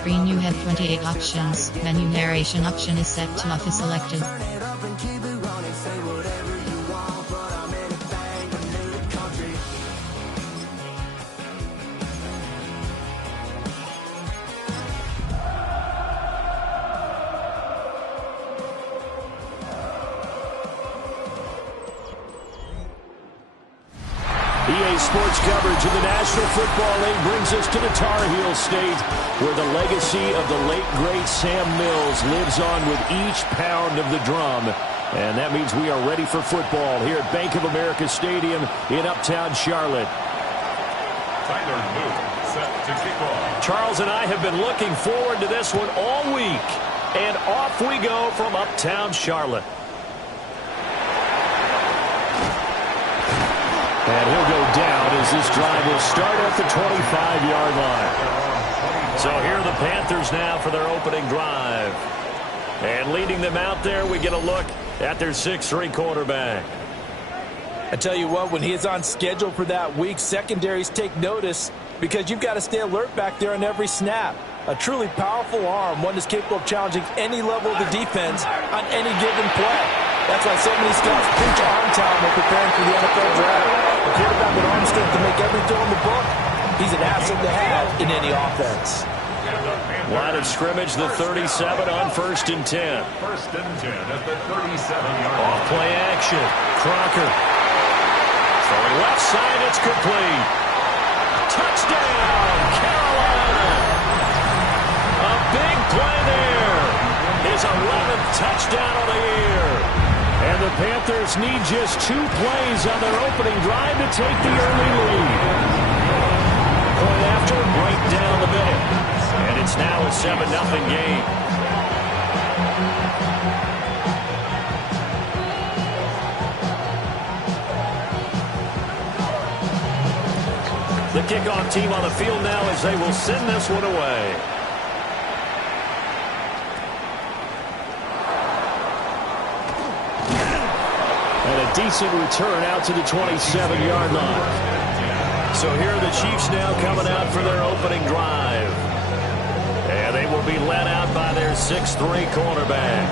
screen you have 28 options. Menu narration option is set to off is selected. EA Sports coverage of the National Football League brings us to the Tar Heel State, where the legacy of the late, great Sam Mills lives on with each pound of the drum. And that means we are ready for football here at Bank of America Stadium in Uptown Charlotte. Tyler Moore set to kick off. Charles and I have been looking forward to this one all week. And off we go from Uptown Charlotte. And he'll go down as this drive will start at the 25-yard line. So here are the Panthers now for their opening drive. And leading them out there, we get a look at their 6'3" quarterback. I tell you what, when he is on schedule for that week, secondaries take notice because you've got to stay alert back there on every snap. A truly powerful arm, one that's capable of challenging any level of the defense on any given play. That's why so many scouts preach arm talent when preparing for the NFL draft. A quarterback with arm strength to make every throw in the book, he's an asset to have in any offense. Line of scrimmage, the 37 on 1st and 10. 1st and 10 at the 37-yard line. Off play action. Crocker. Throwing left side, it's complete. Touchdown, Carolina. A big play there. His 11th touchdown of the year. And the Panthers need just 2 plays on their opening drive to take the early lead. Point after, right down the middle. And it's now a 7-0 game. The kickoff team on the field now as they will send this one away. And a decent return out to the 27-yard line. So here are the Chiefs now coming out for their opening drive. And they will be led out by their 6'3" cornerback.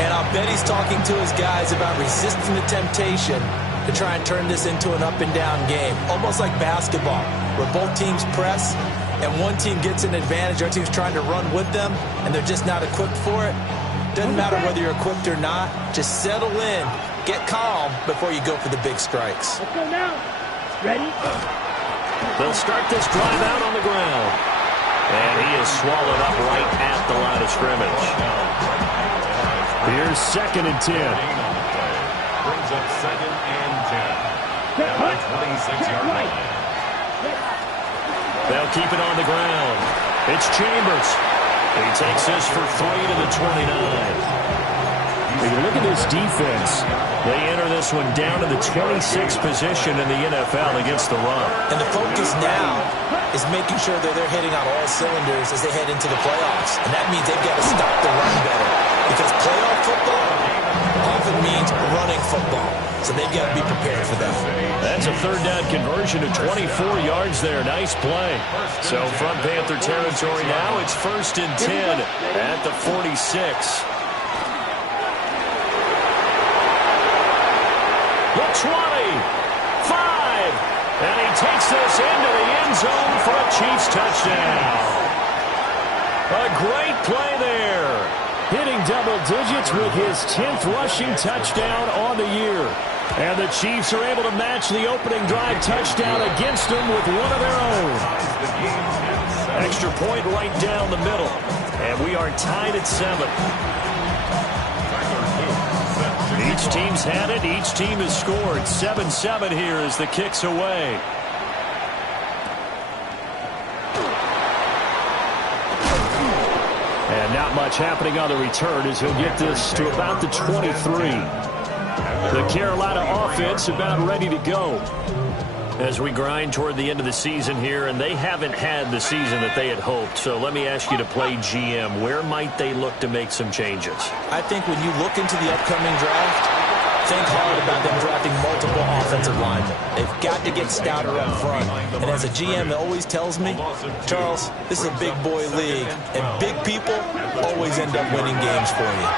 And I'll bet he's talking to his guys about resisting the temptation to try and turn this into an up-and-down game. Almost like basketball, where both teams press, and one team gets an advantage, the other team's trying to run with them, and they're just not equipped for it. Doesn't matter whether you're equipped or not. Just settle in, get calm before you go for the big strikes. Let's go now. Ready? They'll start this drive out on the ground. And he is swallowed up right at the line of scrimmage. Here's 2nd and 10. Brings up 2nd and 10. At the 26-yard line. They'll keep it on the ground. It's Chambers. He takes this for 3 to the 29. When you look at this defense, they enter this one down to the 26th position in the NFL against the run. And the focus now is making sure that they're hitting on all cylinders as they head into the playoffs. And that means they've got to stop the run better. Because playoff football often means running football. So they've got to be prepared for that. That's a 3rd down conversion of 24 yards there. Nice play. So from Panther territory now, it's 1st and 10 at the 46. The 20, 5, and he takes this into the end zone for a Chiefs touchdown. A great play there. Hitting double digits with his 10th rushing touchdown on the year. And the Chiefs are able to match the opening drive touchdown against them with one of their own. Extra point right down the middle. And we are tied at 7. Each team's had it. Each team has scored. 7-7 here as the kick's away. And not much happening on the return as he'll get this to about the 23. The Carolina offense about ready to go as we grind toward the end of the season here, and they haven't had the season that they had hoped. So let me ask you to play GM. Where might they look to make some changes? I think when you look into the upcoming draft, think hard about them drafting multiple offensive linemen. They've got to get stouter up front. And as a GM always tells me, Charles, this is a big boy league, and big people always end up winning games for you.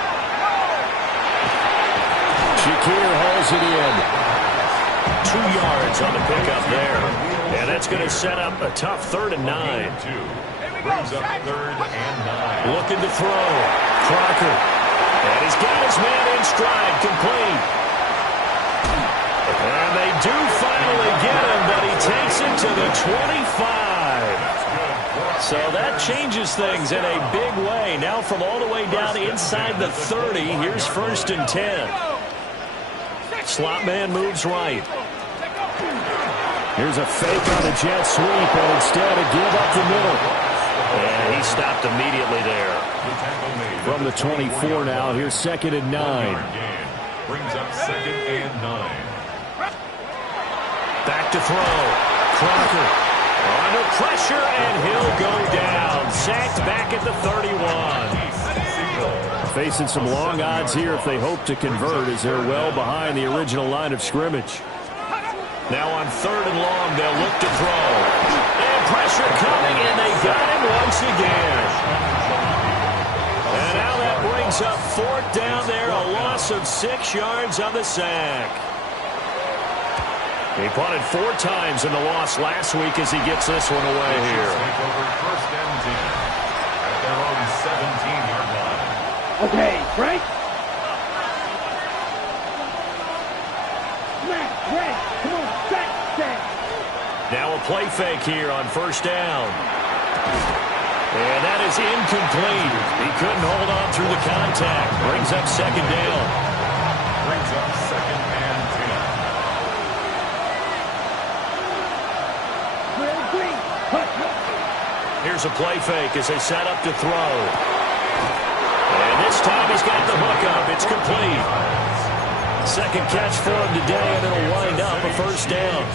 Shakir hauls it in. 2 yards on the pickup there. And that's going to set up a tough 3rd and 9. Brings up 3rd and 9. Looking to throw. Crocker. And he's got his man in stride. Complete. And they do finally get him, but he takes it to the 25. So that changes things in a big way. Now from all the way down inside the 30, here's 1st and 10. Slot man moves right. Here's a fake on the jet sweep, and instead a give up the middle. And he stopped immediately there. From the 24 now, here's 2nd and 9. Brings up 2nd and 9. Back to throw. Crocker under pressure, and he'll go down. Sacked back at the 31. Facing some long odds here if they hope to convert, as they're well behind the original line of scrimmage. Now on 3rd and long, they'll look to throw. And pressure coming, and they got him once again. And now that brings up 4th down there, a loss of 6 yards on the sack. He punted 4 times in the loss last week as he gets this one away here. Take over 1st and 10 at their own 17-yard line. Okay, Frank. Come on, back. Now a play fake here on 1st down. And that is incomplete. He couldn't hold on through the contact. Brings up 2nd down. Brings up 2nd and 10. Here's a play fake as they set up to throw. And this time he's got the hook up. It's complete. 2nd catch for him today, and it'll wind up a 1st down.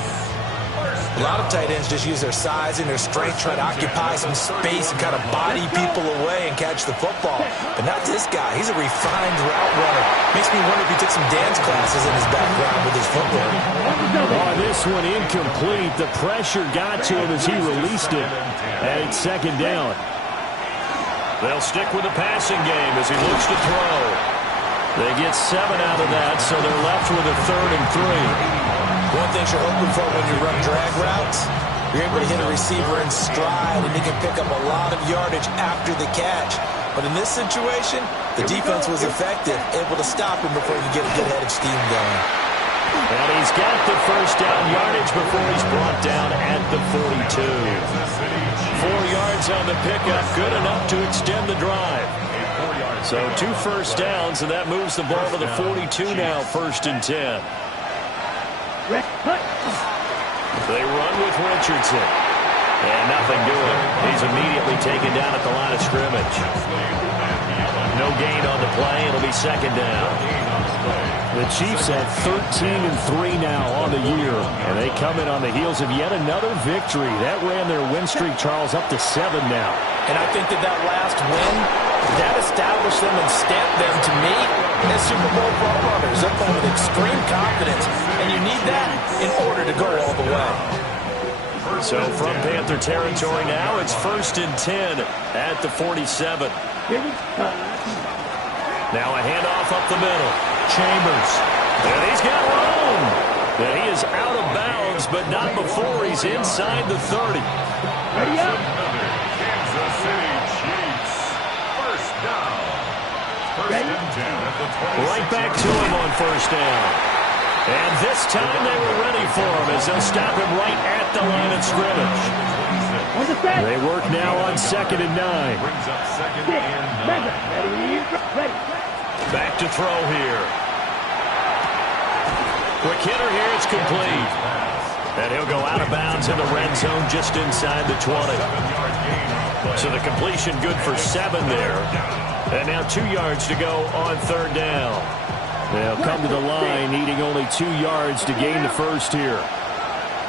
A lot of tight ends just use their size and their strength, try to occupy some space and kind of body people away and catch the football. But not this guy. He's a refined route runner. Makes me wonder if he took some dance classes in his background with his footwork. Oh, this one incomplete. The pressure got to him as he released it. And it's 2nd down. They'll stick with the passing game as he looks to throw. They get 7 out of that, so they're left with a 3rd and 3. One thing you're hoping for when you run drag routes, you're able to hit a receiver in stride, and he can pick up a lot of yardage after the catch. But in this situation, the defense was effective, able to stop him before he could get a good head of steam going. And he's got the 1st down yardage before he's brought down at the 42. 4 yards on the pickup, good enough to extend the drive. So 2 1st downs, and that moves the ball to the 42 now, 1st and 10. They run with Richardson. And nothing doing. He's immediately taken down at the line of scrimmage. No gain on the play. It'll be 2nd down. The Chiefs have 13-3 now on the year. And they come in on the heels of yet another victory. That ran their win streak, Charles, up to 7 now. And I think that last win, that established them and stamped them, to me, as Super Bowl frontrunners. They're playing with extreme confidence, and you need that in order to go all the way. So from Panther territory now, it's 1st and 10 at the 47. Now a handoff up the middle. Chambers. And he's got room. And he is out of bounds, but not before he's inside the 30. Ready up. Kansas City Chiefs. 1st down. 1st and 10 at the 26. Right back to him on 1st down. And this time they were ready for him as they'll stop him right at the line of scrimmage. They work now on 2nd and 9. Brings up 2nd and 9. Back to throw here. Quick hitter here, it's complete. And he'll go out of bounds in the red zone just inside the 20. So the completion good for 7 there. And now 2 yards to go on 3rd down. They'll come to the line needing only 2 yards to gain the 1st here.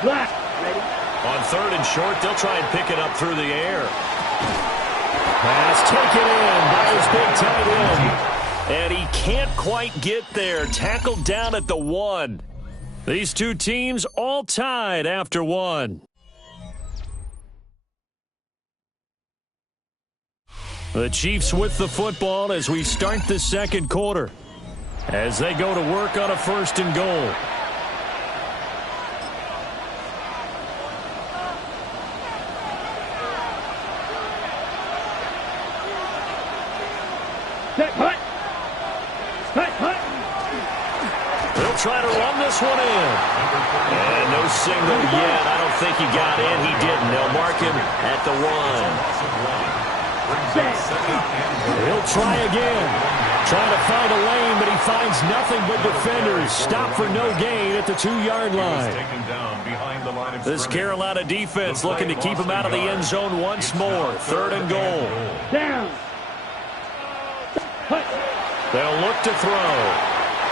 On 3rd and short, they'll try and pick it up through the air. Pass taken in by his big tight end. And he can't quite get there. Tackled down at the 1. These two teams all tied after 1. The Chiefs with the football as we start the second quarter. As they go to work on a 1st and goal. Set, hut. Set, hut. They'll try to run this one in. And no signal yet. I don't think he got in. He didn't. They'll mark him at the 1. He'll try again. Trying to find a lane, but he finds nothing but defenders. Stop for no gain at the 2-yard line. This Carolina defense looking to keep him out of the end zone once more. 3rd and goal. Down. They'll look to throw.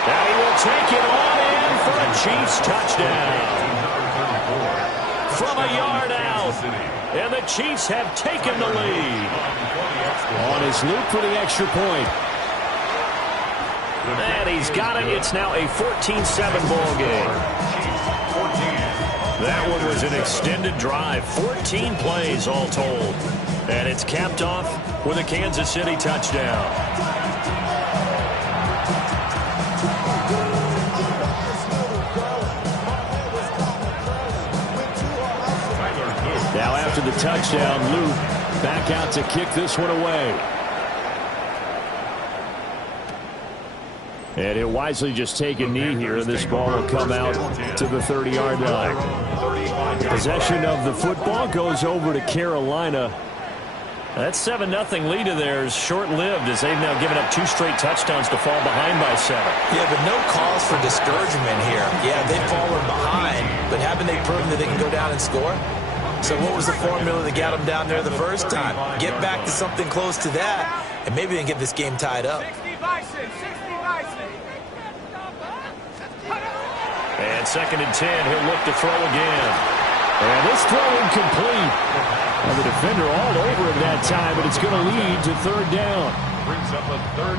And he will take it on in for a Chiefs touchdown. From a yard out. And the Chiefs have taken the lead. On his loop for the extra point. And he's got it. It's now a 14-7 ball game. That one was an extended drive. 14 plays all told. And it's capped off with a Kansas City touchdown. Now after the touchdown, Luke back out to kick this one away. And he'll wisely just take a knee here, and this ball will come out to the 30-yard line. Possession of the football goes over to Carolina. That 7-0 lead of theirs short-lived as they've now given up 2 straight touchdowns to fall behind by 7. Yeah, but no cause for discouragement here. Yeah, they've fallen behind, but haven't they proven that they can go down and score? So what was the formula that got them down there the first time? Get back to something close to that, and maybe they can get this game tied up. And 2nd and 10, he'll look to throw again. And this throw incomplete. And the defender all over him that time, but it's going to lead to 3rd down.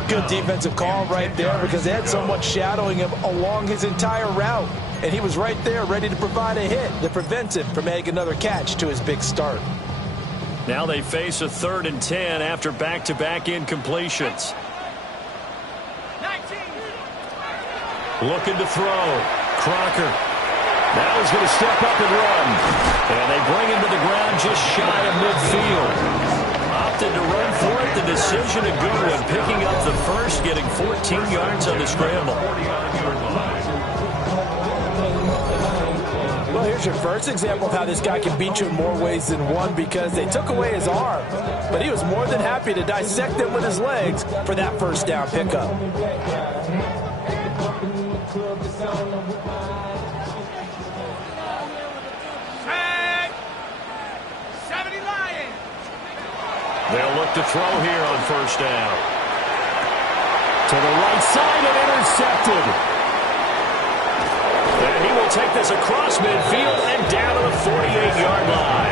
Good defensive call right there because they had someone shadowing him along his entire route. And he was right there ready to provide a hit that prevents him from adding another catch to his big start. Now they face a 3rd and 10 after back-to-back incompletions. 19. Looking to throw. Crocker. Now he's going to step up and run. And they bring him to the ground just shy of midfield. Opted to run for it. The decision a good one. Picking up the first, getting 14 yards on the scramble. Well, here's your first example of how this guy can beat you in more ways than one because they took away his arm. But he was more than happy to dissect them with his legs for that 1st down pickup. They'll look to throw here on 1st down. To the right side and intercepted. And he will take this across midfield and down to the 48-yard line.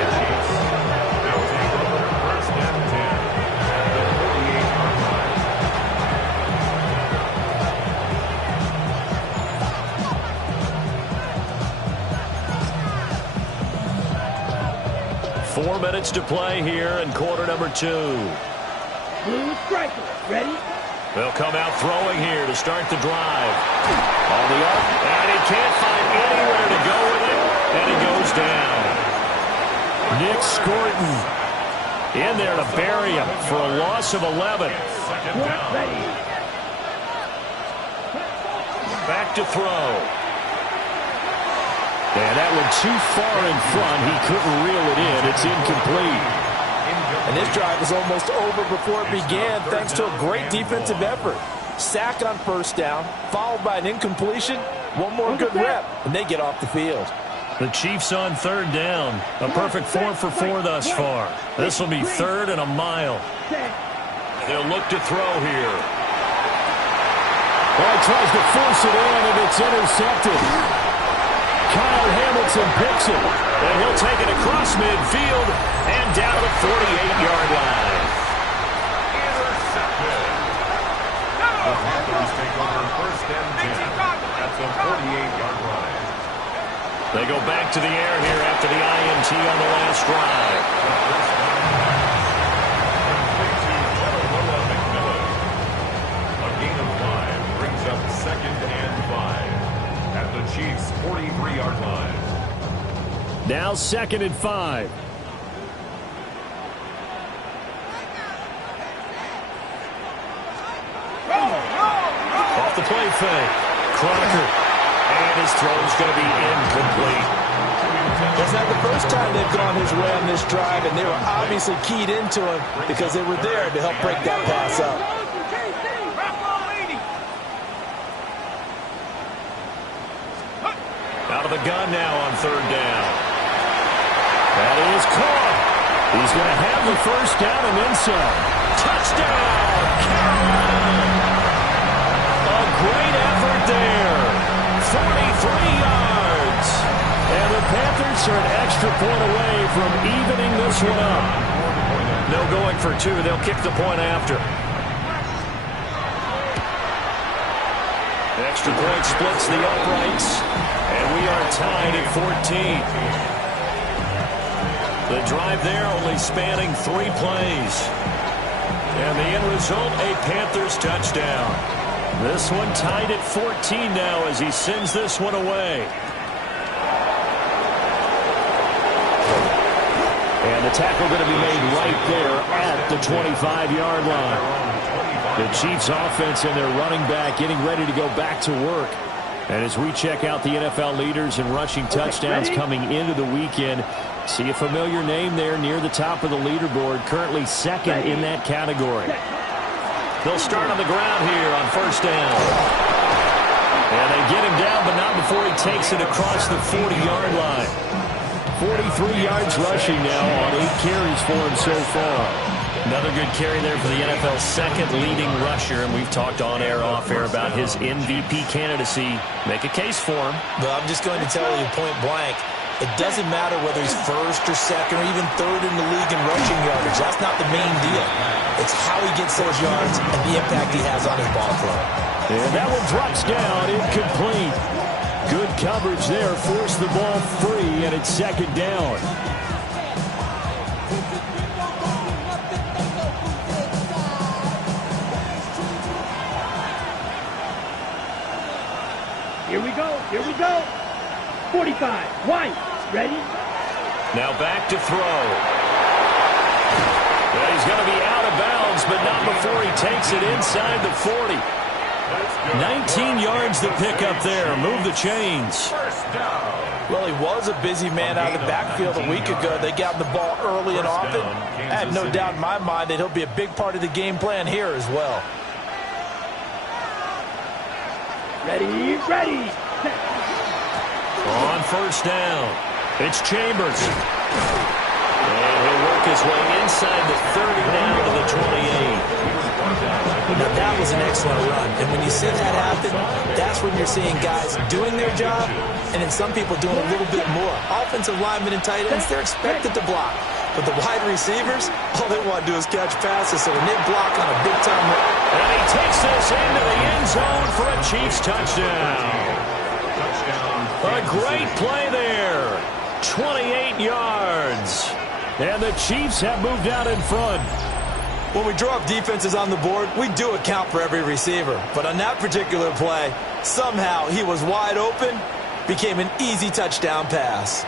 Four minutes to play here in quarter number 2. Blue striker, ready? They'll come out throwing here to start the drive. On the up, and he can't find anywhere to go with it, and he goes down. Nick Scorton in there to bury him for a loss of 11. Ready? Back to throw. And that one too far in front. He couldn't reel it in. It's incomplete. And this drive was almost over before it began thanks to a great defensive effort. Sack on 1st down, followed by an incompletion. One more good rep, and they get off the field. The Chiefs on 3rd down. A perfect 4 for 4 thus far. This will be 3rd and a mile. They'll look to throw here. Well, he tries to force it in, and it's intercepted. Kyle Hamilton picks it, and he'll take it across midfield and down to the 48-yard line. to the air here after the INT on the last drive. A gain of 5 brings up 2nd and 5 at the Chiefs' 43-yard line. Now 2nd and 5. Off the play fake. Crocker. And his throw's going to be incomplete. That's not the first time they've gone his way on this drive, and they were obviously keyed into him because they were there to help break that pass up. Out of the gun now on 3rd down. That is caught. He's going to have the first down and then some. Touchdown, Carolina! A great effort there. 43 yards. And the Panthers are an extra point away from evening this one up. No going for 2. They'll kick the point after. Extra point splits the uprights. And we are tied at 14. The drive there only spanning 3 plays. And the end result, a Panthers touchdown. This one tied at 14 now as he sends this one away. And the tackle going to be made right there at the 25-yard line. The Chiefs offense and their running back getting ready to go back to work. And as we check out the NFL leaders in rushing touchdowns coming into the weekend, see a familiar name there near the top of the leaderboard, currently 2nd in that category. They'll start on the ground here on 1st down. And they get him down, but not before he takes it across the 40-yard line. 43 yards rushing now on 8 carries for him so far. Another good carry there for the NFL's 2nd leading rusher, and we've talked on air, off air about his MVP candidacy. Make a case for him. But I'm just going to tell you point blank, it doesn't matter whether he's 1st or 2nd or even 3rd in the league in rushing yardage. That's not the main deal. It's how he gets those yards and the impact he has on his ball throw. And that one drops down, incomplete. Good coverage there, forced the ball free, and it's 2nd down. Here we go. Here we go. 45. White. Ready? Now back to throw. Well, he's going to be out of bounds, but not before he takes it inside the 40. 19 yards to pick up there. Move the chains. Well, he was a busy man out of the backfield a week ago. They got the ball early and often. I have no doubt in my mind that he'll be a big part of the game plan here as well. Ready, ready. On 1st down, it's Chambers. And he'll work his way inside the 30 now to the 28. Now, that was an excellent run. And when you see that happen, that's when you're seeing guys doing their job and then some people doing a little bit more. Offensive linemen and tight ends, they're expected to block. But the wide receivers, all they want to do is catch passes. So when they block on a big-time run. And he takes this into the end zone for a Chiefs touchdown. A great play there. 28 yards. And the Chiefs have moved out in front. When we draw up defenses on the board, we do account for every receiver. But on that particular play, somehow he was wide open, became an easy touchdown pass.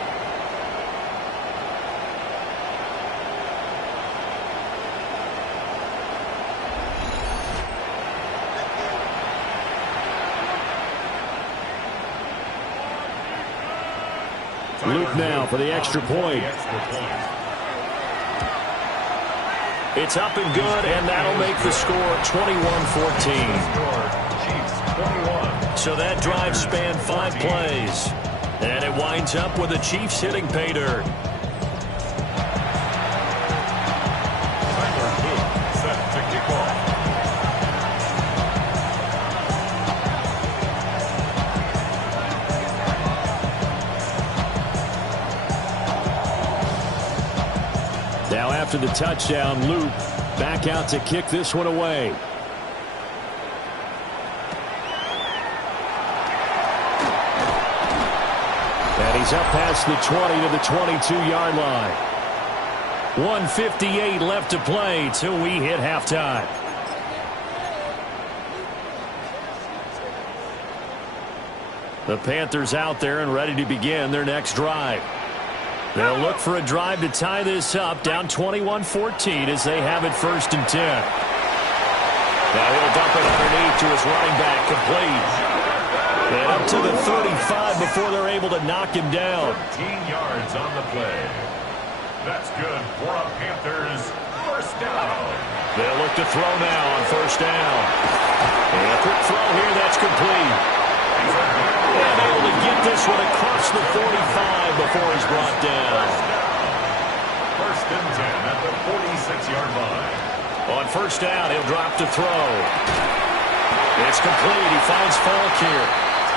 Luke now for the extra point. It's up and good, and that'll make the score 21-14. So that drive spanned 5 plays. And it winds up with the Chiefs hitting pay dirt. Set to kick off. Now after the touchdown, Luke back out to kick this one away. And he's up past the 20 to the 22-yard line. 1:58 left to play till we hit halftime. The Panthers out there and ready to begin their next drive. They'll look for a drive to tie this up, down 21-14 as they have it 1st and 10. Now he'll dump it underneath to his running back, complete. And up to the 35 before they're able to knock him down. 13 yards on the play. That's good for a Panthers first down. They'll look to throw now on 1st down. And a quick throw here, that's complete. And able to get this one across the 45 before he's brought down. 1st and 10 at the 46-yard line. On 1st down, he'll drop to throw. It's complete. He finds Falk here.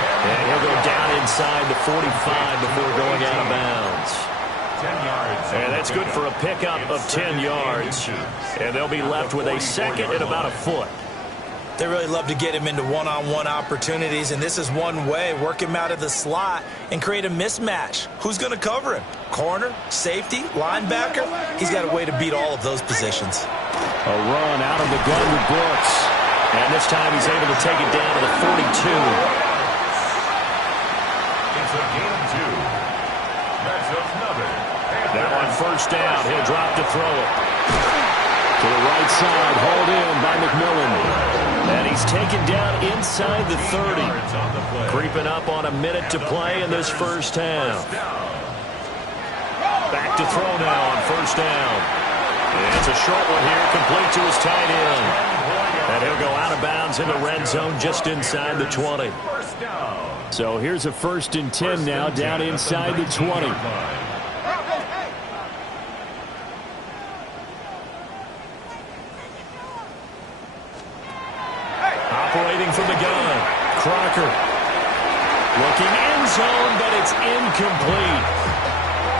And he'll go down inside the 45 before going out of bounds. 10 yards. And that's good for a pickup of 10 yards. And they'll be left with a 2nd and about a foot. They really love to get him into one-on-one opportunities, and this is one way. Work him out of the slot and create a mismatch. Who's going to cover him? Corner, safety, linebacker? He's got a way to beat all of those positions. A run out of the gun with Brooks. And this time he's able to take it down to the 42. It's a gain of 2. That's another. Now on 1st down, he'll drop to throw it. To the right side, hauled in by McMillan. And he's taken down inside the 30. Creeping up on a minute to play in this 1st half. Back to throw now on 1st down. And it's a short one here, complete to his tight end. And he'll go out of bounds in the red zone just inside the 20. So here's a 1st and 10 now, down inside the 20. Operating from the gun, Crocker. Looking end zone, but it's incomplete.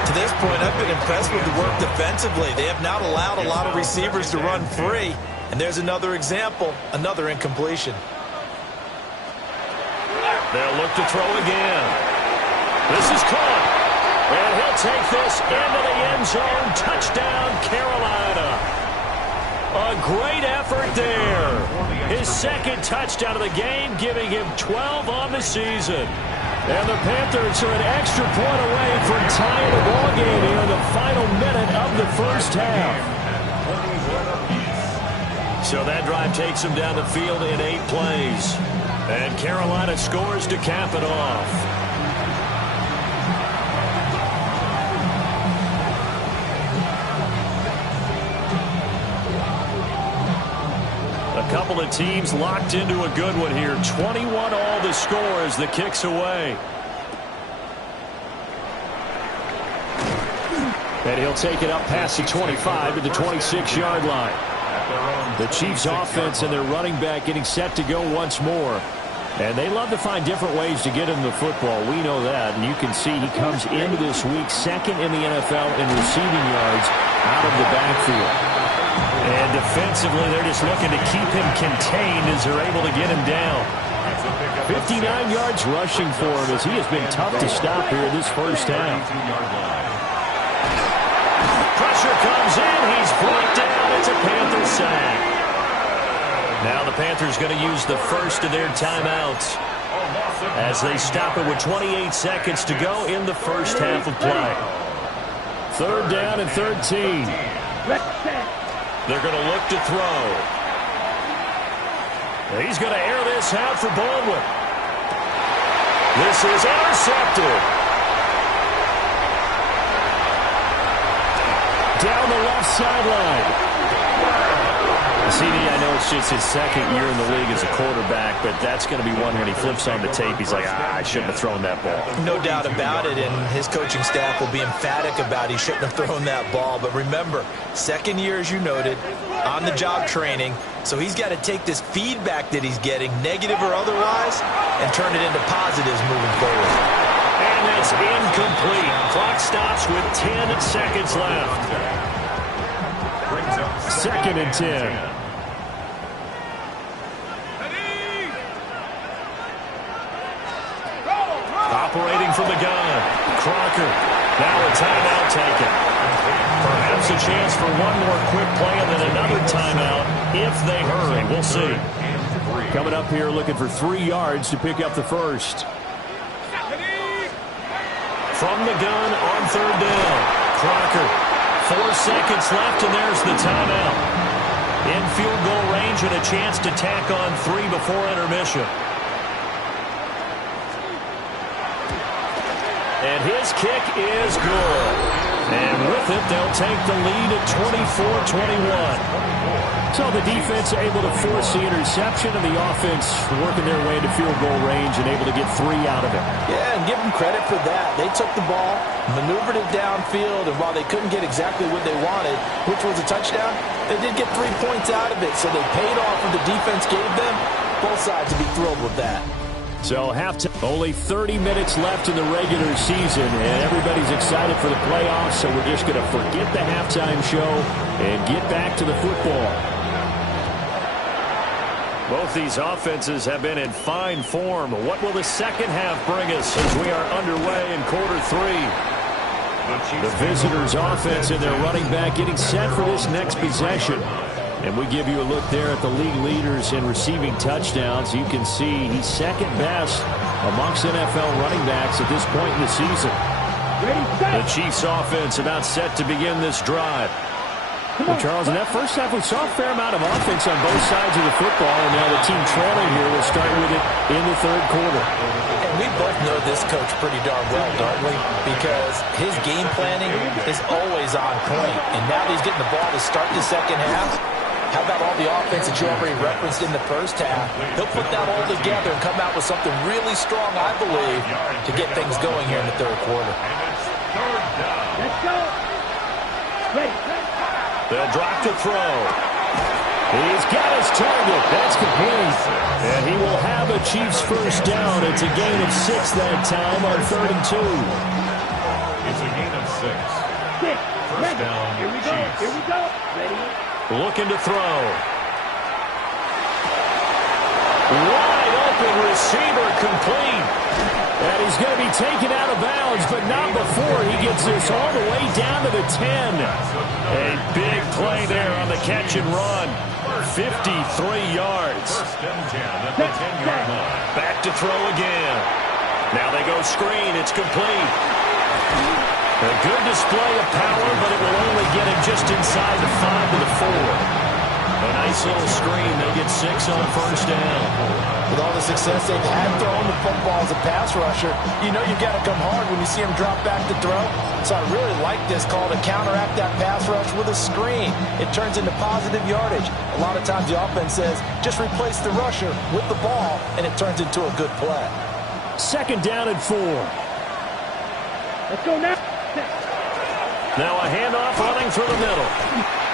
To this point, I've been impressed with the work defensively. They have not allowed a lot of receivers to run free. And there's another example, another incompletion. They'll look to throw again. This is caught. And he'll take this into the end zone. Touchdown, Carolina. A great effort there. His 2nd touchdown of the game, giving him 12 on the season. And the Panthers are an extra point away from tying the ball game here in the final minute of the 1st half. So that drive takes him down the field in 8 plays. And Carolina scores to cap it off. A couple of teams locked into a good one here. 21 all the score as the kick's away. And he'll take it up past the 25 to the 26-yard line. The Chiefs' offense and their running back getting set to go once more. And they love to find different ways to get him the football. We know that. And you can see he comes into this week 2nd in the NFL in receiving yards out of the backfield. And defensively, they're just looking to keep him contained as they're able to get him down. 59 yards rushing for him as he has been tough to stop here this 1st half. Pressure comes in. He's brought down. It's a Panther sack. Now the Panthers going to use the 1st of their timeouts as they stop it with 28 seconds to go in the 1st half of play. 3rd down and 13. They're going to look to throw. He's going to air this out for Baldwin. This is intercepted. Down the left sideline. CD, I know it's just his 2nd year in the league as a quarterback, but that's going to be one when he flips on the tape. He's like, I shouldn't have thrown that ball. No doubt about it, and his coaching staff will be emphatic about he shouldn't have thrown that ball. But remember, 2nd year, as you noted, on-the-job training, so he's got to take this feedback that he's getting, negative or otherwise, and turn it into positives moving forward. And it's incomplete. Clock stops with 10 seconds left. 2nd and 10. Operating from the gun, Crocker. Now a timeout taken. Perhaps a chance for one more quick play and then another timeout if they hurry. We'll see. Coming up here looking for 3 yards to pick up the first. From the gun on third down. Crocker. 4 seconds left, and there's the timeout. In field goal range and a chance to tack on 3 before intermission. And his kick is good. And with it, they'll take the lead at 24-21. So the defense able to force the interception, and the offense working their way to field goal range and able to get 3 out of it. Yeah, and give them credit for that. They took the ball, maneuvered it downfield, and while they couldn't get exactly what they wanted, which was a touchdown, they did get 3 points out of it. So they paid off what the defense gave them. Both sides would be thrilled with that. So halftime, only 30 minutes left in the regular season, and everybody's excited for the playoffs, so we're just going to forget the halftime show and get back to the football. Both these offenses have been in fine form. What will the second half bring us as we are underway in quarter 3? The visitors' offense and their running back getting set for this next possession. And we give you a look there at the league leaders in receiving touchdowns. You can see he's second best amongst NFL running backs at this point in the season. The Chiefs' offense about set to begin this drive. Well, Charles, in that first half, we saw a fair amount of offense on both sides of the football, and now the team trailing here will start with it in the third quarter. And we both know this coach pretty darn well, don't we? Because his game planning is always on point. And now that he's getting the ball to start the second half, how about all the offense that you already referenced in the first half? He'll put that all together and come out with something really strong, I believe, to get things going here in the third quarter. Let's go. Ready. They'll drop to throw. He's got his target. That's complete. And he will have a Chiefs first down. It's a gain of 6 that time on 3rd and 2. It's a gain of 6. First down, Here we go. Chiefs. Here we go. Ready. Looking to throw. Wide open receiver complete. And he's going to be taken out of bounds, but not before he gets this all the way down to the 10. A big play there on the catch and run. 53 yards. First and 10 at the 10-yard line. Back to throw again. Now they go screen. It's complete. A good display of power, but it will only get him just inside the 5 to the 4. A nice little screen. They get 6 on first down. With all the success they've had throwing the football as a pass rusher, you know you've got to come hard when you see him drop back to throw. So I really like this call to counteract that pass rush with a screen. It turns into positive yardage. A lot of times the offense says, just replace the rusher with the ball, and it turns into a good play. Second down and 4. Let's go now. Now a handoff running through the middle.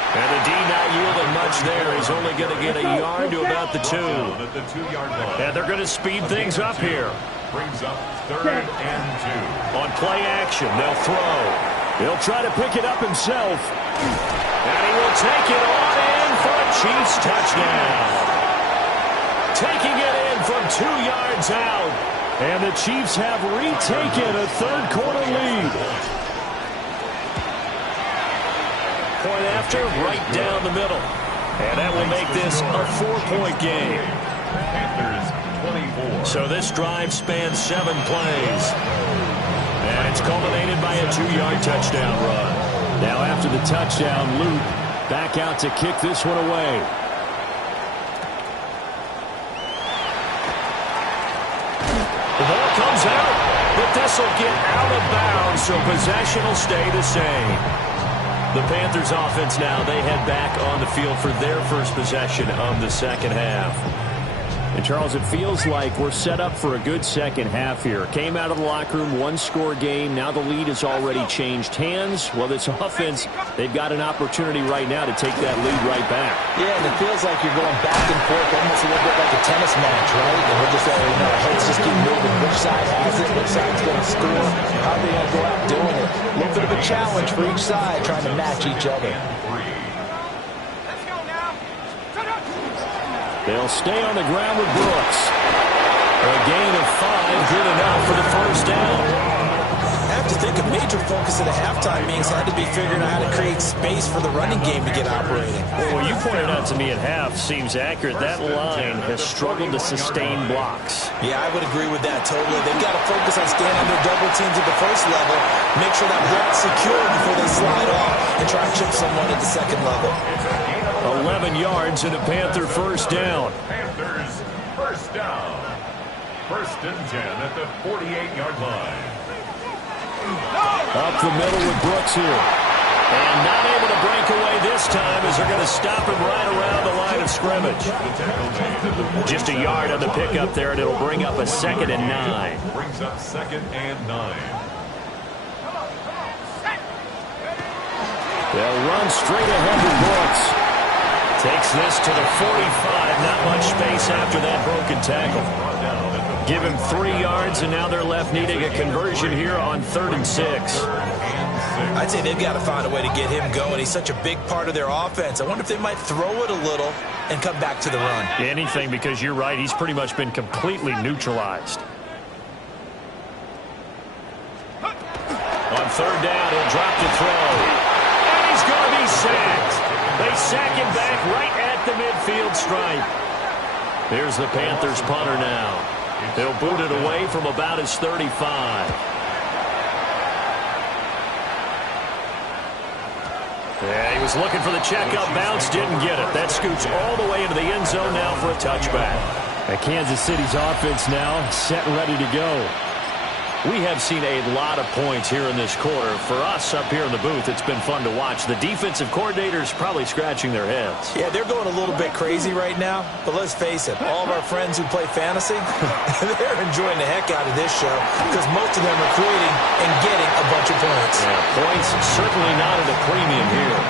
And the D not yielding much there. He's only going to get a yard to about the 2. At the 2-yard line. And they're going to speed things up here. Brings up 3rd and 2. On play action, they'll throw. He'll try to pick it up himself. And he will take it on in for a Chiefs touchdown. Taking it in from 2 yards out. And the Chiefs have retaken a third quarter lead. Point after, right down the middle. And that will make this a 4-point game. Panthers 24. So this drive spans 7 plays. And it's culminated by a 2-yard touchdown run. Now after the touchdown, Luke back out to kick this one away. The ball comes out, but this will get out of bounds, so possession will stay the same. The Panthers offense now, they head back on the field for their first possession of the second half. And Charles, it feels like we're set up for a good second half here. Came out of the locker room, 1-score game. Now the lead has already changed hands. Well, this offense, they've got an opportunity right now to take that lead right back. Yeah, and it feels like you're going back and forth almost a little bit like a tennis match, right? And we're just, our heads just keep moving. Which side has it? Which side's going to score? How are they going to go out doing it? A little bit of a challenge for each side, trying to match each other. They'll stay on the ground with Brooks. A gain of 5, good enough for the first down. to think a major focus at a halftime meetings had to be figuring out how to create space for the running game to get operating. Well, what you pointed out to me at half seems accurate. That line has struggled to sustain blocks. Yeah, I would agree with that totally. They've got to focus on staying under double teams at the first level, make sure that block's secure before they slide off, and try and chip someone at the second level. 11 yards and a Panther first down. Panthers first down. First and 10 at the 48-yard line. Up the middle with Brooks here. And not able to break away this time as they're going to stop him right around the line of scrimmage. Just a yard on the pickup there, and it'll bring up a 2nd and 9. Brings up 2nd and 9. They'll run straight ahead with Brooks. Takes this to the 45. Not much space after that broken tackle. Give him 3 yards, and now they're left needing a conversion here on 3rd and 6. I'd say they've got to find a way to get him going. He's such a big part of their offense. I wonder if they might throw it a little and come back to the run. Anything, because you're right. He's pretty much been completely neutralized. On 3rd down, he'll drop to throw. And he's going to be sacked. They sack him back right at the midfield stripe. Here's the Panthers punter now. They'll boot it away from about his 35. Yeah, he was looking for the checkup bounce, didn't get it. That scoots all the way into the end zone now for a touchback. And Kansas City's offense now set and ready to go. We have seen a lot of points here in this quarter. For us up here in the booth, it's been fun to watch. The defensive coordinators probably scratching their heads. Yeah, they're going a little bit crazy right now. But let's face it, all of our friends who play fantasy, they're enjoying the heck out of this show because most of them are creating and getting a bunch of points. Yeah, points certainly not at a premium here.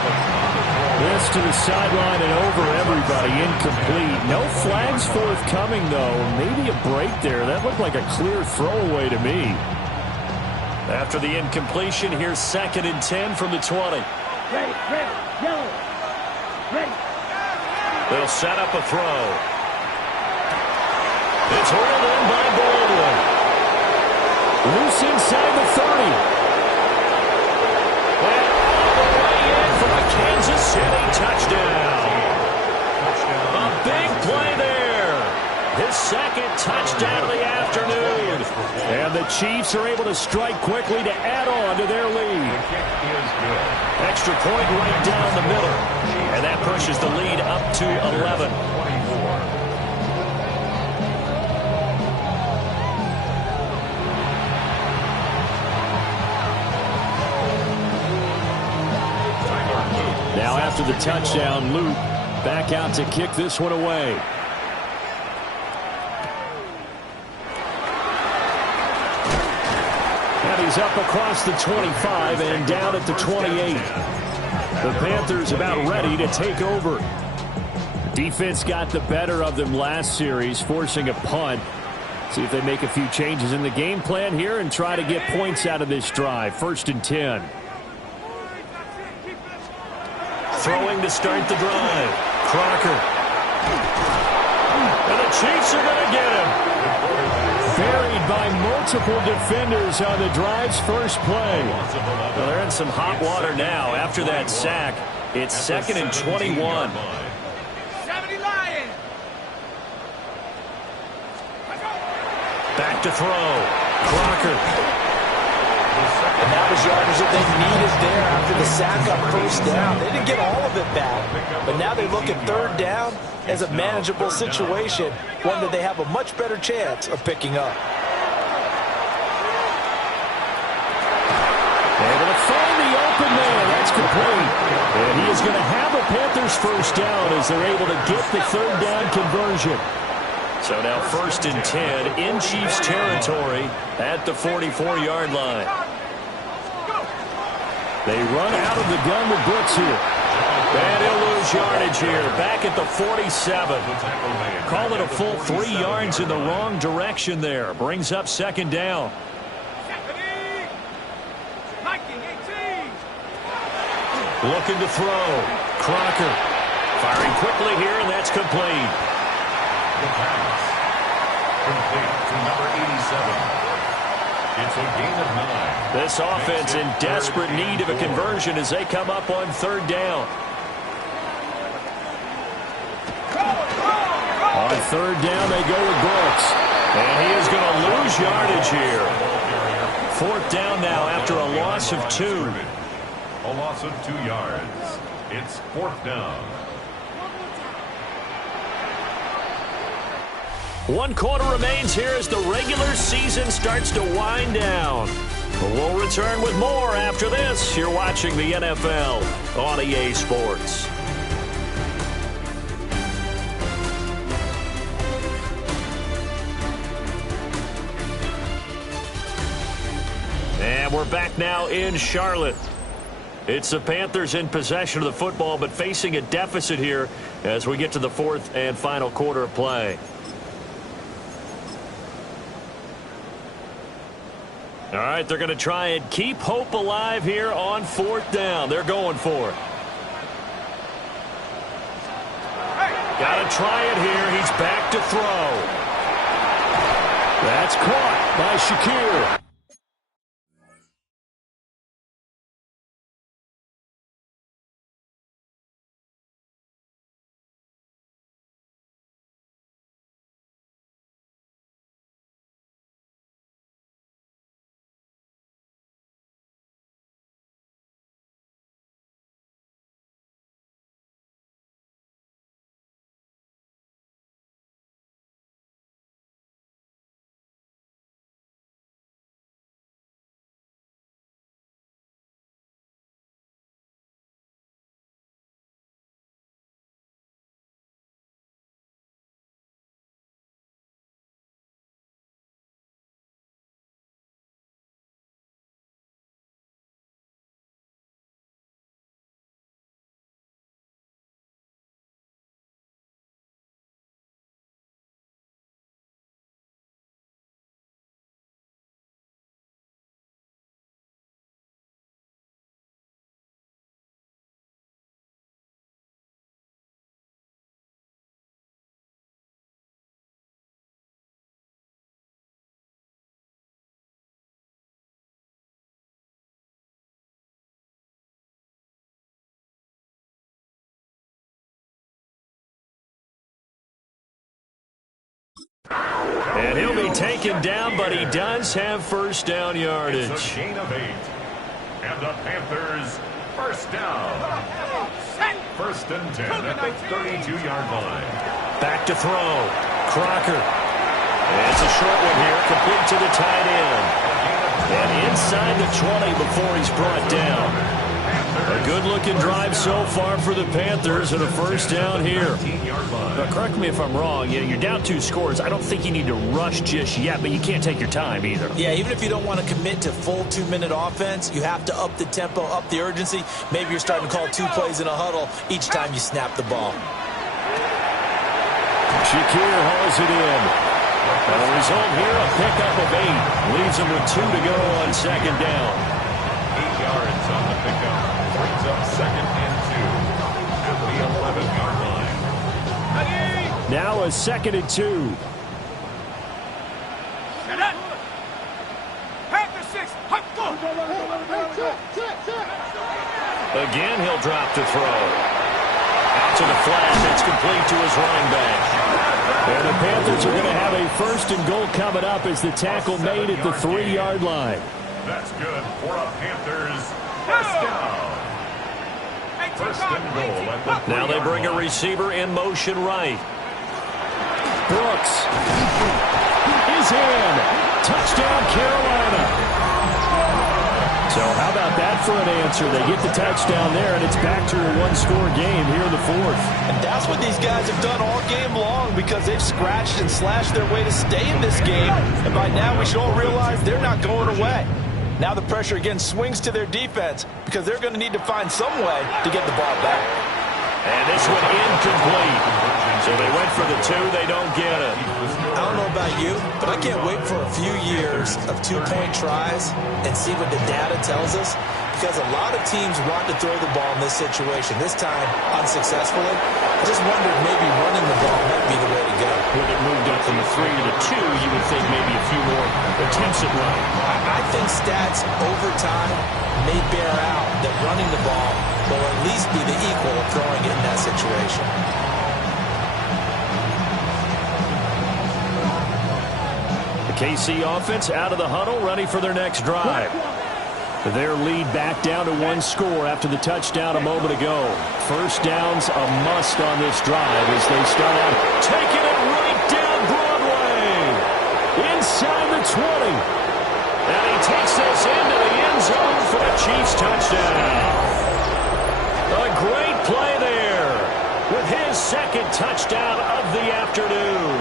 This to the sideline and over everybody. Incomplete. No flags forthcoming, though. Maybe a break there. That looked like a clear throwaway to me. After the incompletion, here's 2nd and 10 from the 20. Ready, yellow, ready. They'll set up a throw. It's hauled in by Baldwin. Loose inside the 30. And all the way in for a Kansas City touchdown. A big play there. His 2nd touchdown of the afternoon. And the Chiefs are able to strike quickly to add on to their lead. Extra point right down the middle. And that pushes the lead up to 11. Now after the touchdown, Luke back out to kick this one away. And he's up across the 25 and down at the 28. The Panthers about ready to take over. Defense got the better of them last series, forcing a punt. See if they make a few changes in the game plan here and try to get points out of this drive. 1st and 10. Throwing to start the drive. Crocker. And the Chiefs are going to get him. Buried by multiple defenders on the drive's first play. Well, they're in some hot water now. After that sack, it's 2nd and 21. Back to throw. Crocker. And that was yardage that they needed there after the sack on 1st down. They didn't get all of it back, but now they look at 3rd down as a manageable situation, one that they have a much better chance of picking up. Able to find the open man. That's complete. And he is going to have a Panthers first down as they're able to get the 3rd down conversion. So now 1st and 10 in Chiefs territory at the 44-yard line. They run out of the gun with Brooks here. And he'll lose yardage here. Back at the 47. Call it a full 3 yards in the wrong direction there. Brings up 2nd down. Looking to throw. Crocker. Firing quickly here, and that's complete. The pass. Complete to number 87. It's a gain of 9. This offense in desperate need of a conversion as they come up on third down. On third down, they go with Brooks. And he is going to lose yardage here. Fourth down now after a loss of 2. A loss of 2 yards. It's fourth down. 1 quarter remains here as the regular season starts to wind down. But we'll return with more after this. You're watching the NFL on EA Sports. And we're back now in Charlotte. It's the Panthers in possession of the football, but facing a deficit here as we get to the fourth and final quarter of play. All right, they're going to try and keep hope alive here on fourth down. They're going for it. Got to try it here. He's back to throw. That's caught by Shakir. And he'll be taken down, but he does have first down yardage. It's a gain of 8. And the Panthers, first down. First and 10 at the 32-yard line. Back to throw. Crocker. It's a short one here, complete to the tight end. And inside the 20 before he's brought down. A good-looking drive so far for the Panthers and a first down here. Now, correct me if I'm wrong. You're down 2 scores. I don't think you need to rush just yet, but you can't take your time either. Yeah, even if you don't want to commit to full 2-minute offense, you have to up the tempo, up the urgency. Maybe you're starting to call 2 plays in a huddle each time you snap the ball. Shakir hauls it in. And the result here, a pickup of 8. Leaves him with 2 to go on second down. 8 yards on the pickup. Brings up second and 2 at the 11-yard line. Now a second and 2. Again, he'll drop to throw. Out to the flat. It's complete to his running back. And the Panthers are going to have a first and goal coming up as the tackle made at the 3-yard line. That's good for a Panthers first down. First and goal at the 3-yard Now they bring a receiver in motion right. Brooks is in. Touchdown, Carolina. So how about that for an answer? They get the touchdown there, and it's back to a 1-score game here in the fourth. And that's what these guys have done all game long because they've scratched and slashed their way to stay in this game. And by now we should all realize they're not going away. Now the pressure again swings to their defense because they're going to need to find some way to get the ball back. And this one incomplete. So they went for the 2. They don't get it. I don't know about you, but I can't wait for a few years of 2-point tries and see what the data tells us because a lot of teams want to throw the ball in this situation, this time unsuccessfully. I just wondered maybe running the ball might be the way to go. With it moved up from the 3 to 2, you would think maybe a few more attempts at running. I think stats over time may bear out that running the ball will at least be the equal of throwing it in that situation. The KC offense out of the huddle, ready for their next drive. Their lead back down to 1 score after the touchdown a moment ago. First down's a must on this drive as they start out taking it right down Broadway. Inside the 20. And he takes this into the end zone for a Chiefs touchdown. A great play there with his second touchdown of the afternoon.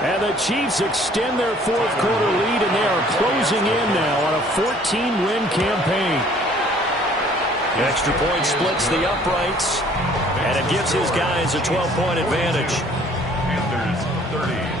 And the Chiefs extend their fourth quarter lead, and they are closing in now on a 14-win campaign. Extra point splits the uprights, and it gives his guys a 12-point advantage. Panthers 30.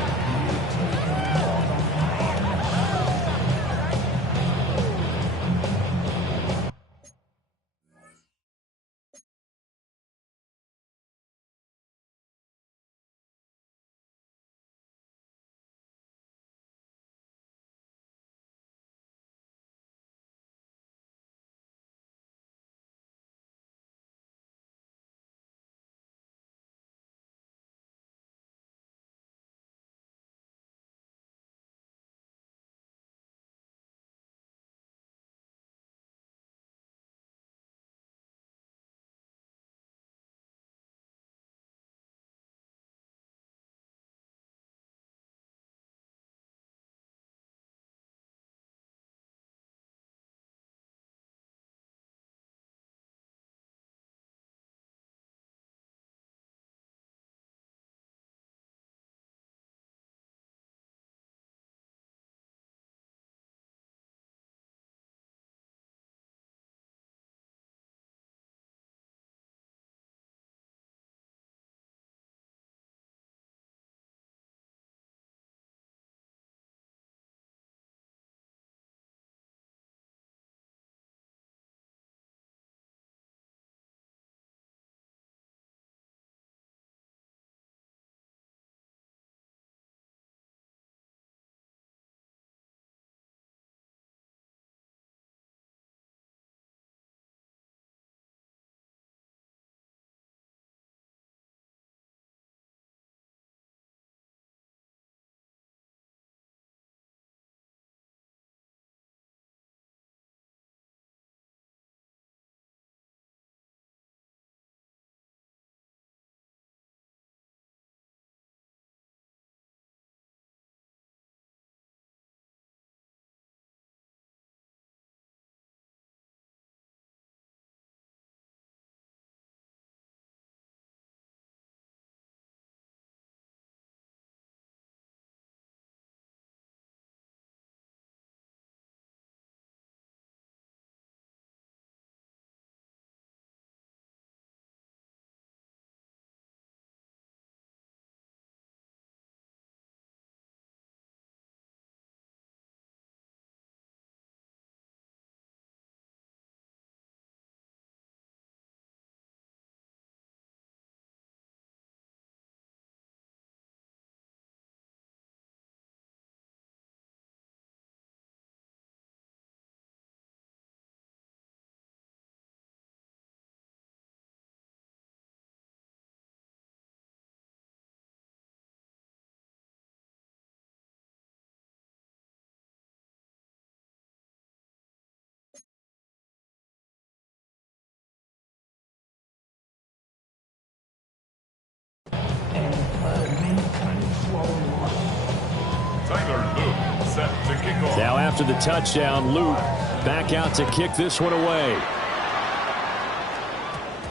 Now after the touchdown, Luke back out to kick this one away.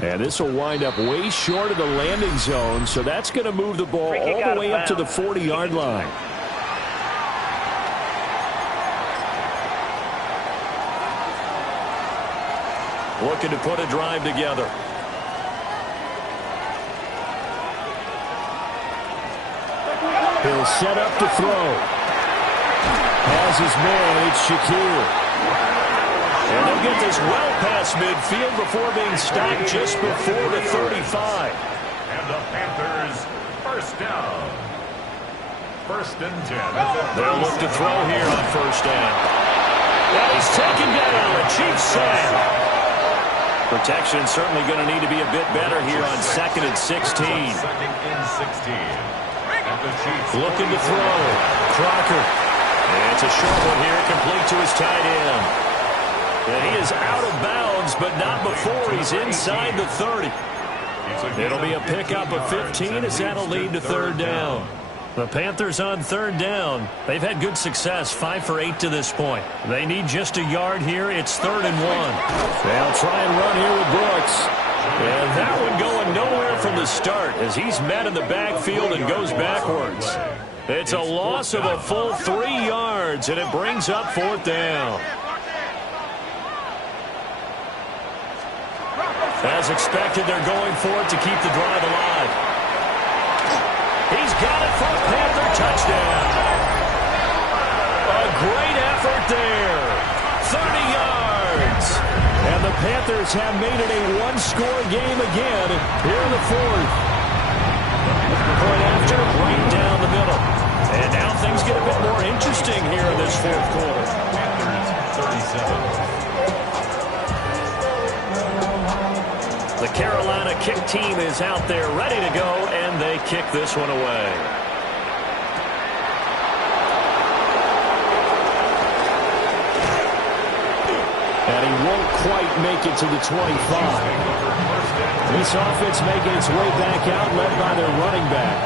And this will wind up way short of the landing zone, so that's going to move the ball all the way up to the 40-yard line. Looking to put a drive together. He'll set up to throw. Has his man, it's Shakir. And they'll get this well past midfield before being stopped just before the 35. And the Panthers first down. first and 10. They'll look to throw here on first down. And he's taken down. The Chiefs sack. Protection certainly going to need to be a bit better here on 2nd and 16. Second and 16. And the Chiefs looking to throw. Crocker. And it's a short one here, complete to his tight end. And he is out of bounds, but not before he's inside the 30. It'll be a pickup of 15 as that'll lead to third down. The Panthers on third down. They've had good success, 5 for 8 to this point. They need just a yard here. It's 3rd and 1. They'll try and run here with Brooks. And that one going nowhere from the start as he's met in the backfield and goes backwards. It's a loss of a full 3 yards, and it brings up 4th down. As expected, they're going for it to keep the drive alive. He's got it for a Panther touchdown. A great effort there. 30 yards. And the Panthers have made it a one-score game again here in the 4th. Point after, right down the middle. And now things get a bit more interesting here in this 4th quarter. Panthers 37. The Carolina kick team is out there ready to go, and they kick this one away. And he won't quite make it to the 25. This offense making its way back out, led by their running back.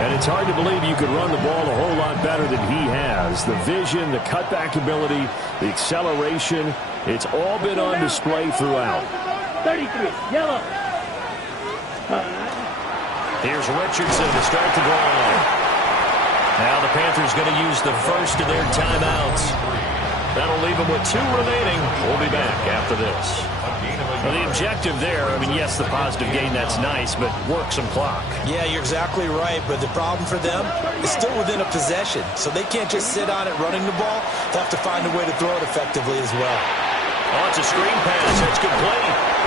And it's hard to believe you could run the ball a whole lot better than he has. The vision, the cutback ability, the acceleration, it's all been on display throughout. 33, yellow. Here's Richardson to start the drive. Now the Panthers going to use the first of their timeouts. That'll leave them with 2 remaining. We'll be back after this. Well, the objective there, I mean, yes, the positive gain, that's nice, but work some clock. Yeah, you're exactly right, but the problem for them is still within a possession, so they can't just sit on it running the ball. They'll have to find a way to throw it effectively as well. Oh, it's a screen pass. That's complete.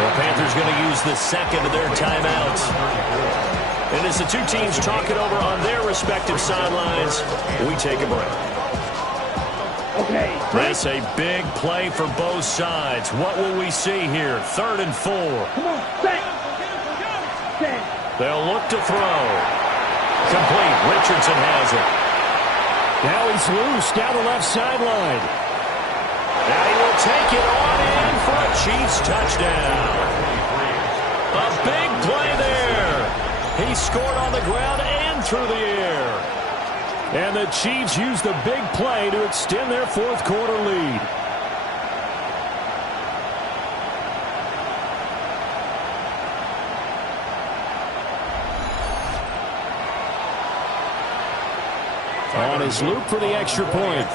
The Panthers going to use the second of their timeouts. And as the two teams talk it over on their respective sidelines, we take a break. Okay. That's a big play for both sides. What will we see here? 3rd and 4. Come on, set. They'll look to throw. Complete. Richardson has it. Now he's loose down the left sideline. Now he will take it on in for a Chiefs touchdown. A big play there. He scored on the ground and through the air. And the Chiefs use the big play to extend their 4th quarter lead. On his loop for the extra point.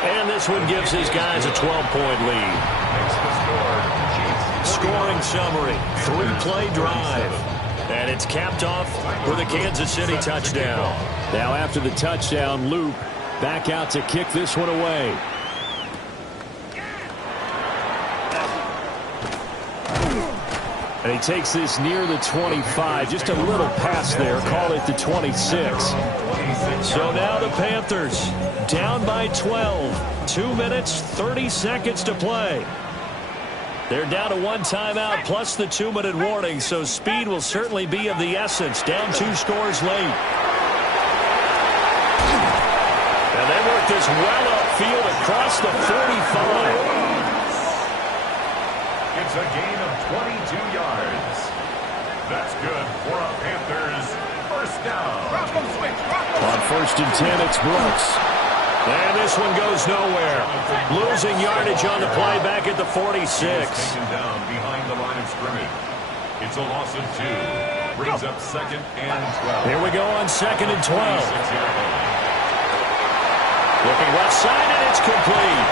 And this one gives his guys a 12-point lead. Scoring summary, 3-play drive. And it's capped off with a Kansas City touchdown. Now after the touchdown, Loop back out to kick this one away. And he takes this near the 25. Just a little pass there. Call it the 26. So now the Panthers down by 12. 2 minutes, 30 seconds to play. They're down to 1 timeout plus the 2-minute warning, so speed will certainly be of the essence. Down 2 scores late. And they work this well upfield across the 45. It's a gain of 22 yards. That's good for a Panthers first down. On 1st and 10, it's Brooks. And this one goes nowhere. Losing yardage on the play back at the 46. Taken down behind the line of scrimmage. It's a loss of 2. Brings up 2nd and 12. Here we go on 2nd and 12. Looking left side, and it's complete.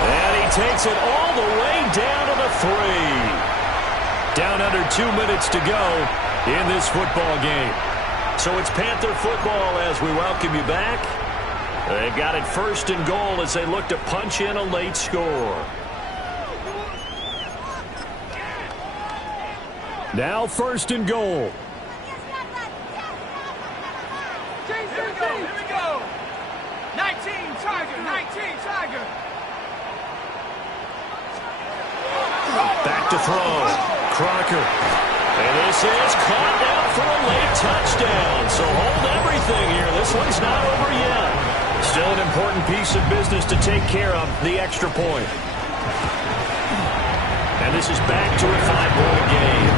And he takes it all the way down to the 3. Down under 2 minutes to go in this football game. So it's Panther football as we welcome you back. They've got it 1st and goal as they look to punch in a late score. Now 1st and goal. Back to throw. Crocker. And this is caught down for a late touchdown. So hold everything here. This one's not over yet. Still an important piece of business to take care of, the extra point. And this is back to a 5-point game.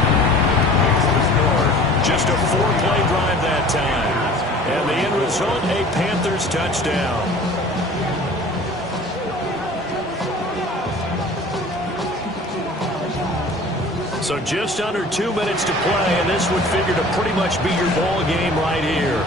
Just a 4-play drive that time. And the end result, a Panthers touchdown. So just under 2 minutes to play, and this would figure to pretty much be your ball game right here.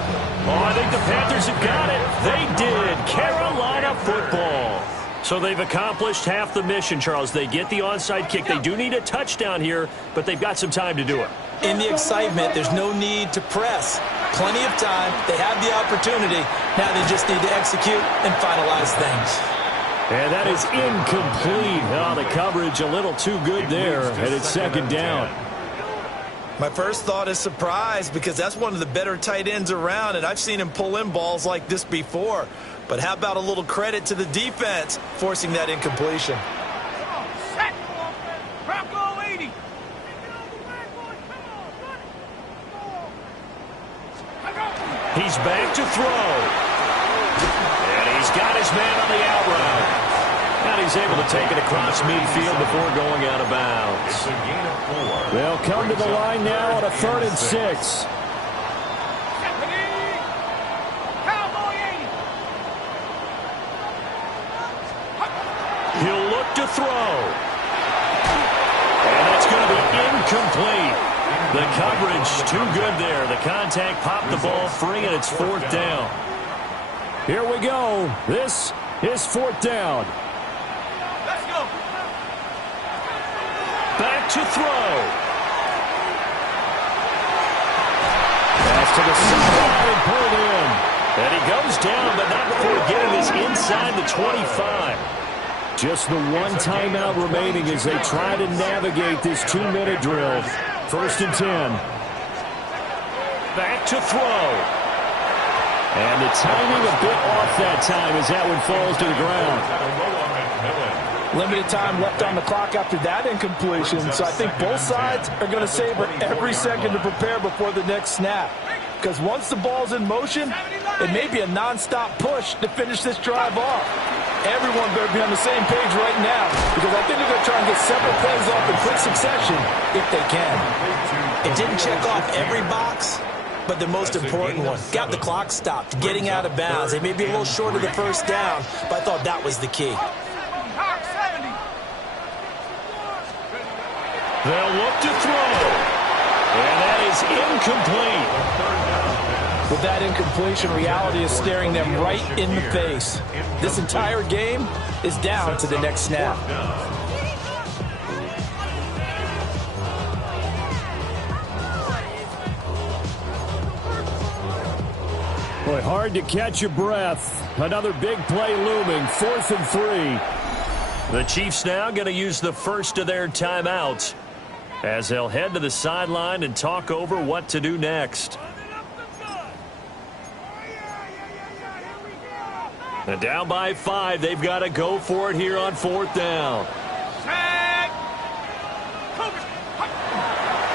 Oh, I think the Panthers have got it. They did. Carolina football. So they've accomplished half the mission, Charles. They get the onside kick. They do need a touchdown here, but they've got some time to do it. In the excitement, there's no need to press. Plenty of time. They have the opportunity. Now they just need to execute and finalize things. And that is incomplete. Oh, the coverage a little too good there, and it's second down. My first thought is surprise, because that's one of the better tight ends around, and I've seen him pull in balls like this before. But how about a little credit to the defense forcing that incompletion? He's back to throw. And he's got his man on the out route. And he's able to take it across midfield before going out of bounds. They'll come to the line now on a 3rd and 6. He'll look to throw. And that's going to be incomplete. The coverage too good there. The contact popped the ball free, and it's 4th down. Here we go. This is 4th down. Let's go. Back to throw. Pass to the sideline and pulled in. And he goes down, but not before getting this inside the 25. Just the one timeout remaining as they try to navigate this 2-minute drill. 1st and 10. Back to throw. And the timing a bit off that time as that one falls to the ground. Limited time left on the clock after that incompletion, so I think both sides are going to savor every second to prepare before the next snap. Because once the ball's in motion, it may be a non-stop push to finish this drive off. Everyone better be on the same page right now, because I think they're going to try and get several plays off in quick succession if they can. It didn't check off every box, but the most important one. Got the clock stopped, getting out of bounds. They may be a little short of the first down, but I thought that was the key. They'll look to throw. And that is incomplete. With that incompletion, reality is staring them right in the face. This entire game is down to the next snap. Boy, hard to catch your breath. Another big play looming. 4th and 3. The Chiefs now going to use the first of their timeouts as they'll head to the sideline and talk over what to do next. And down by 5, they've got to go for it here on 4th down.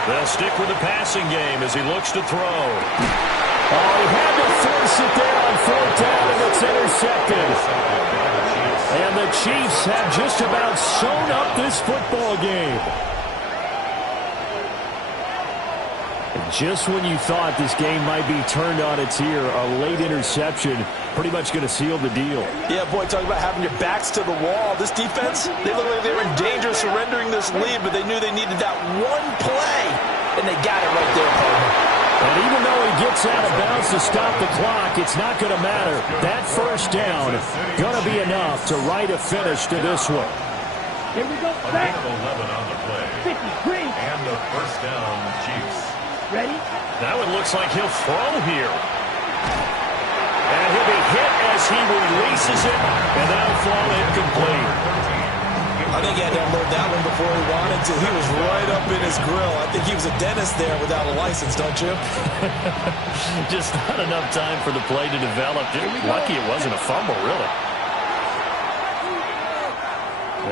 They'll stick with the passing game as he looks to throw. Oh, he had to force it there on 4th down, and it's intercepted. And the Chiefs have just about sewn up this football game. Just when you thought this game might be turned on its ear, a late interception pretty much going to seal the deal. Yeah, boy, talk about having your backs to the wall. This defense, they look like they were in danger of surrendering this lead, but they knew they needed that one play, and they got it right there, partner. And even though he gets out of bounds to stop the clock, it's not going to matter. That first down going to be enough to write a finish to this one. Here we go. Back. 11 on the play. 53. And the first down, Chiefs. Ready? That one looks like he'll throw here. And he'll be hit as he releases it, and that'll fall incomplete. I think he had to unload that one before he wanted to. He was right up in his grill. I think he was a dentist there without a license, don't you? Just not enough time for the play to develop. Just lucky it wasn't a fumble, really.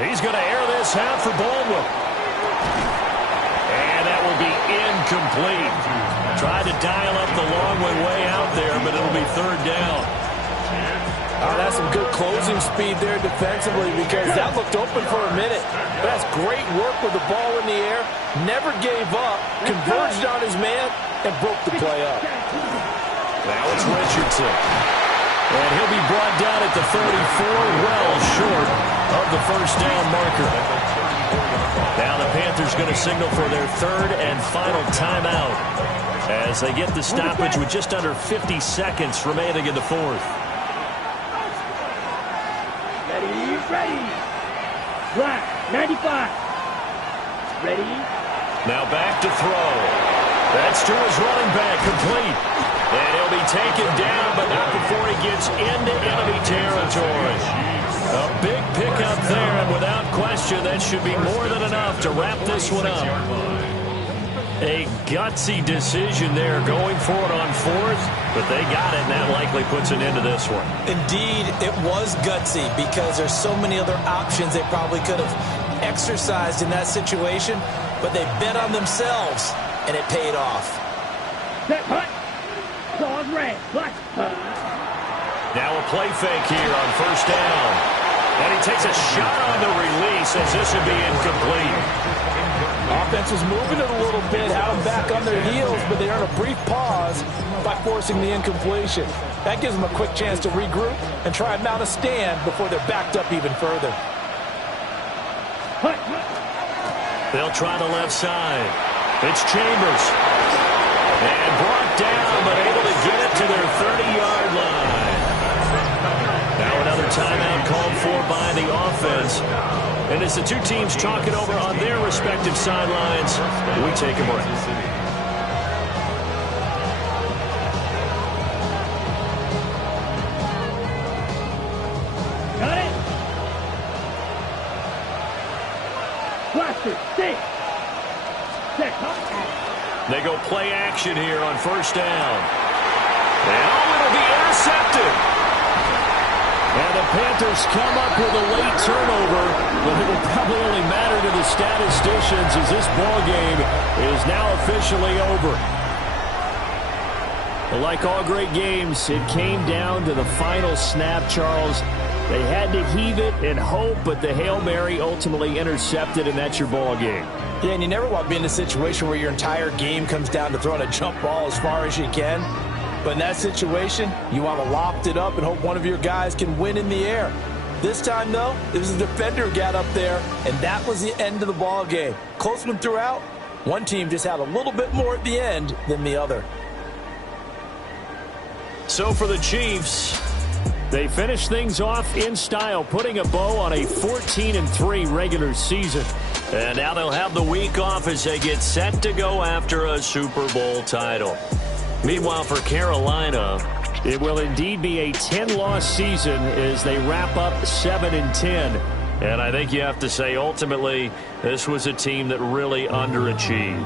He's going to air this out for Baldwin. And that will be incomplete. Tried to dial up the long way out there, but it'll be third down. Oh, that's some good closing speed there defensively because that looked open for a minute. But that's great work with the ball in the air. Never gave up, converged on his man, and broke the play up. Now it's Richardson. And he'll be brought down at the 34, well short of the first down marker. Now the Panthers going to signal for their third and final timeout as they get the stoppage with just under 50 seconds remaining in the fourth. Ready. Black, 95. Ready. Now back to throw. That's to his running back, complete. And he'll be taken down, but not before he gets into enemy territory. A big pickup there, and without question, that should be more than enough to wrap this one up. A gutsy decision there going for it on fourth, but they got it, and that likely puts an end to this one. Indeed, it was gutsy because there's so many other options they probably could have exercised in that situation, but they bet on themselves, and it paid off. Set, hut. Claws red. Black. Now a play fake here on first down. And he takes a shot on the release as this would be incomplete. Offense was moving it a little bit, had them back on their heels, but they earned a brief pause by forcing the incompletion. That gives them a quick chance to regroup and try and mount a stand before they're backed up even further. They'll try the left side. It's Chambers. And brought down, but able to get it to their 30-yard line. Now another timeout called for by the offense. And as the two teams talk it over on their respective sidelines, we take a break. Got it. Blaster, stay. Set, hut. They go play action here on first down. And it'll be intercepted. And the Panthers come up with a late turnover, but it'll probably only matter to the statisticians as this ball game is now officially over. Well, like all great games, it came down to the final snap, Charles. They had to heave it and hope, but the Hail Mary ultimately intercepted, and that's your ball game. Yeah, and you never want to be in a situation where your entire game comes down to throwing a jump ball as far as you can. But in that situation, you want to loft it up and hope one of your guys can win in the air. This time, though, it was the defender who got up there, and that was the end of the ball game. Close one throughout. One team just had a little bit more at the end than the other. So for the Chiefs, they finish things off in style, putting a bow on a 14-3 regular season. And now they'll have the week off as they get set to go after a Super Bowl title. Meanwhile, for Carolina, it will indeed be a 10-loss season as they wrap up 7-10. And I think you have to say, ultimately, this was a team that really underachieved.